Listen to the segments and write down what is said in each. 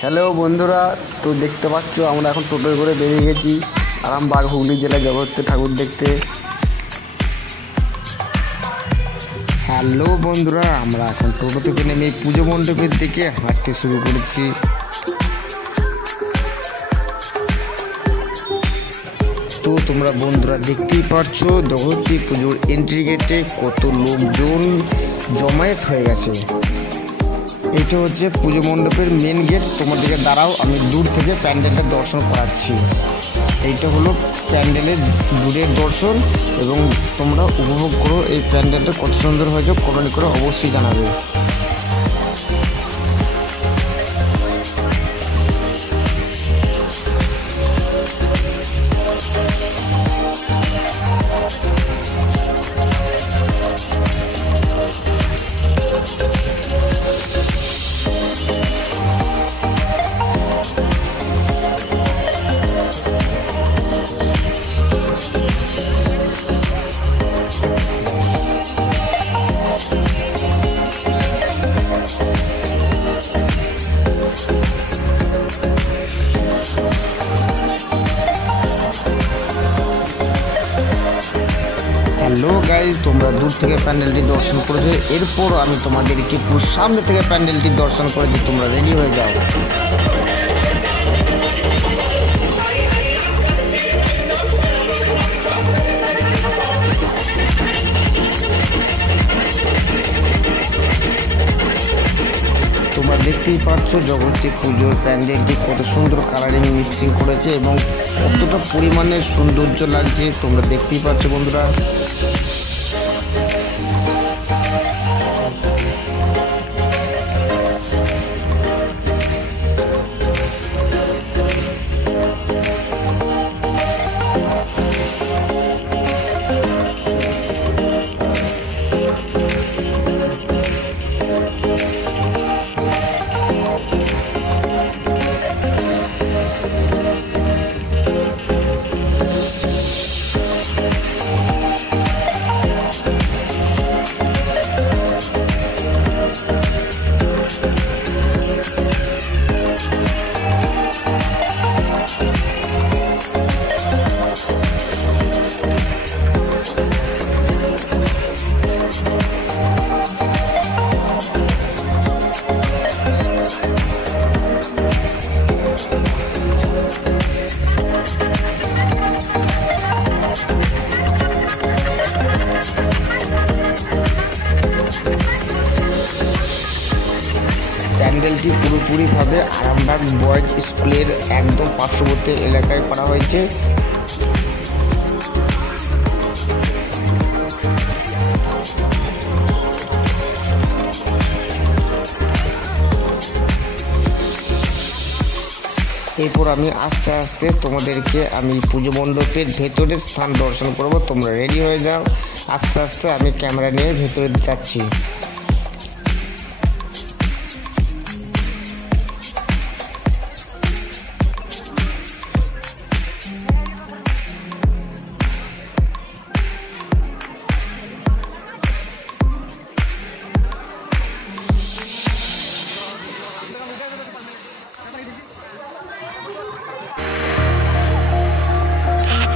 Hello বন্ধুরা, তো দেখতে পাচ্ছ আমরা এখন টোটোয় করে বেরিয়ে গেছি আরামবাগ হুগলি জেলায় জগদ্ধাত্রী ঠাকুর দেখতে। হ্যালো বন্ধুরা, আমরা এখন টোটো থেকে নেমে পুজো মণ্ডপের দিকে হাঁটতে শুরু করেছি। তো তোমরা বন্ধুরা দেখতেই পাচ্ছ জগদ্ধাত্রী পুজোর এন্ট্রি গেটে কত লোকজন জমায়েত হয়ে গেছে। এইটা হচ্ছে পুজো মণ্ডপের মেন গেট। তোমাদেরকে দাঁড়াও, আমি দূর থেকে প্যান্ডেলের দর্শন করাচ্ছি। এইটা হলো প্যান্ডেলের দূরের দর্শন এবং তোমরা উপভোগ করো এই প্যান্ডেলটা কত সুন্দর হয়েছে। কমেন্ট করে অবশ্যই জানাবে। হ্যালো গাইজ, তোমরা দূর থেকে প্যান্ডেলটি দর্শন করেছো। এরপর আমি তোমাদেরকে পুরো সামনে থেকে প্যান্ডেলটি দর্শন করেছি। তোমরা রেডি হয়ে যাও। তোমরা দেখতেই পাচ্ছ জগদ্ধাত্রী পুজোর প্যান্ডেলটি কত সুন্দর কালারিং মিক্সিং করেছে এবং কতটা পরিমাণে সৌন্দর্য লাগছে তোমরা দেখতেই পাচ্ছ বন্ধুরা। প্যান্ডেলটি পুরোপুরিভাবে আরামবাগ বয়েজ স্কুলের একদম পার্শ্ববর্তী এলাকায় করা হয়েছে। এরপর আমি আস্তে আস্তে তোমাদেরকে আমি পুজো মণ্ডপের ভেতরের স্থান দর্শন করব। তোমরা রেডি হয়ে যাও। আস্তে আস্তে আমি ক্যামেরা নিয়ে ভেতরে যাচ্ছি।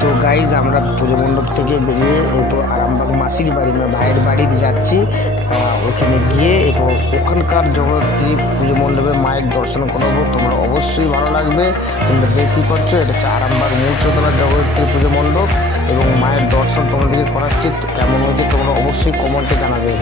তো গাইজ, আমরা পুজো মণ্ডপ থেকে বেরিয়ে এরপর আরামবাগ মাসির বাড়ি ভাইয়ের বাড়িতে যাচ্ছি। তা ওখানে গিয়ে এরপর ওখানকার জগদ্ধাত্রী পুজো মণ্ডপে মায়ের দর্শন করাবো। তোমরা অবশ্যই ভালো লাগবে। তোমরা দেখতেই পাচ্ছ এটা হচ্ছে আরামবাগ মূর্ছতলা জগদ্ধাত্রী পুজো মণ্ডপ এবং মায়ের দর্শন তোমাদেরকে করাচ্ছি। কেমন হয়েছে তোমরা অবশ্যই কমেন্টে জানাবে।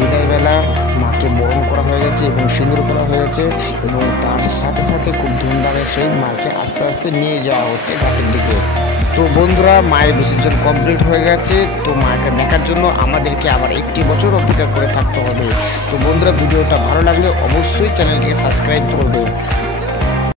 বিদায়বেলা মাকে বরণ করা হয়ে গেছে এবং সিঁদুর করা হয়েছে এবং তার সাথে সাথে খুব ধুমধামের সহিত মাকে আস্তে আস্তে নিয়ে যাওয়া হচ্ছে ঘাটের দিকে। তো বন্ধুরা, মায়ের বিসর্জন কমপ্লিট হয়ে গেছে। তো মাকে দেখার জন্য আমাদেরকে আবার 1 বছর অপেক্ষা করে থাকতে হবে। তো বন্ধুরা, ভিডিওটা ভালো লাগলে অবশ্যই চ্যানেলটিকে সাবস্ক্রাইব করবে।